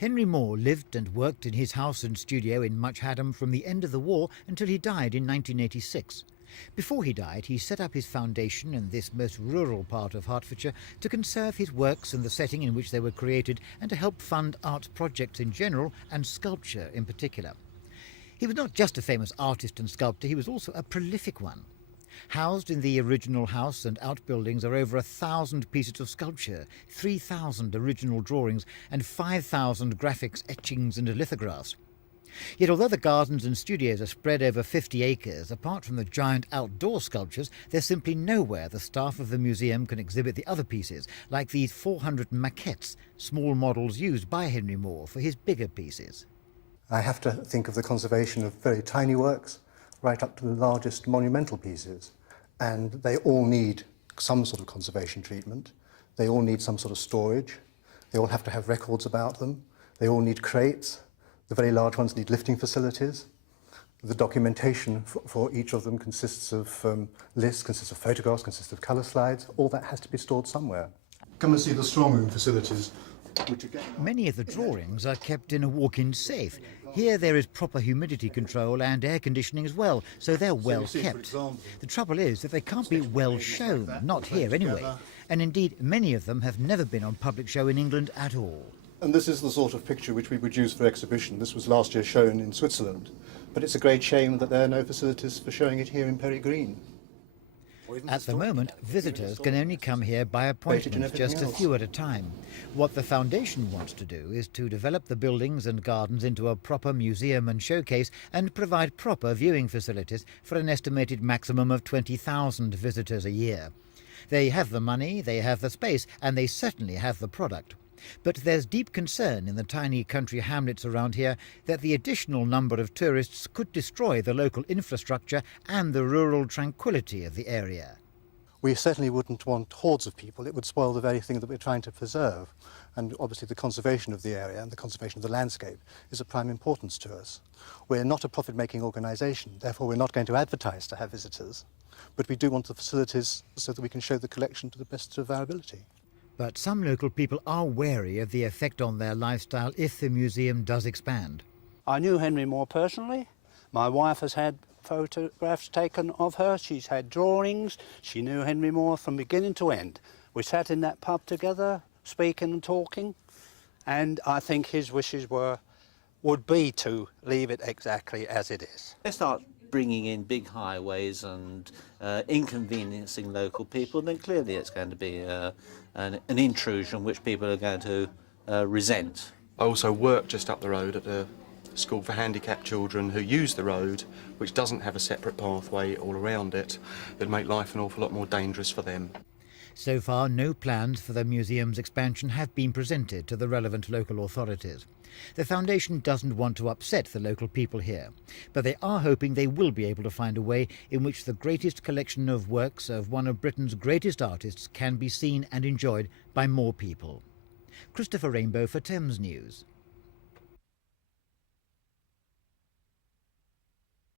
Henry Moore lived and worked in his house and studio in Much Haddam from the end of the war until he died in 1986. Before he died, he set up his foundation in this most rural part of Hertfordshire to conserve his works and the setting in which they were created and to help fund art projects in general and sculpture in particular. He was not just a famous artist and sculptor, he was also a prolific one. Housed in the original house and outbuildings are over 1,000 pieces of sculpture, 3,000 original drawings and 5,000 graphics, etchings and lithographs. Yet although the gardens and studios are spread over 50 acres, apart from the giant outdoor sculptures, there's simply nowhere the staff of the museum can exhibit the other pieces, like these 400 maquettes, small models used by Henry Moore for his bigger pieces. I have to think of the conservation of very tiny works, right up to the largest monumental pieces. And they all need some sort of conservation treatment. They all need some sort of storage. They all have to have records about them. They all need crates. The very large ones need lifting facilities. The documentation for each of them consists of lists, consists of photographs, consists of colour slides. All that has to be stored somewhere. Come and see the strong room facilities. Many of the drawings are kept in a walk-in safe. Here there is proper humidity control and air conditioning as well, so they're well kept. The trouble is that they can't be well shown, not here anyway. And indeed, many of them have never been on public show in England at all. And this is the sort of picture which we produce for exhibition. This was last year shown in Switzerland. But it's a great shame that there are no facilities for showing it here in Perry Green. At the moment, visitors can only come here by appointment, just a few at a time. What the foundation wants to do is to develop the buildings and gardens into a proper museum and showcase and provide proper viewing facilities for an estimated maximum of 20,000 visitors a year. They have the money, they have the space, and they certainly have the product. But there's deep concern in the tiny country hamlets around here that the additional number of tourists could destroy the local infrastructure and the rural tranquility of the area. We certainly wouldn't want hordes of people. It would spoil the very thing that we're trying to preserve. And obviously the conservation of the area and the conservation of the landscape is of prime importance to us. We're not a profit-making organisation, therefore we're not going to advertise to have visitors. But we do want the facilities so that we can show the collection to the best of our ability. But some local people are wary of the effect on their lifestyle if the museum does expand. I knew Henry Moore personally. My wife has had photographs taken of her. She's had drawings. She knew Henry Moore from beginning to end. We sat in that pub together, speaking and talking, and I think his wishes would be to leave it exactly as it is. They start bringing in big highways and inconveniencing local people, then clearly it's going to be an intrusion which people are going to resent. I also work just up the road at a school for handicapped children who use the road, which doesn't have a separate pathway all around it. It'd make life an awful lot more dangerous for them. So far, no plans for the museum's expansion have been presented to the relevant local authorities. The foundation doesn't want to upset the local people here, but they are hoping they will be able to find a way in which the greatest collection of works of one of Britain's greatest artists can be seen and enjoyed by more people. Christopher Rainbow for Thames News.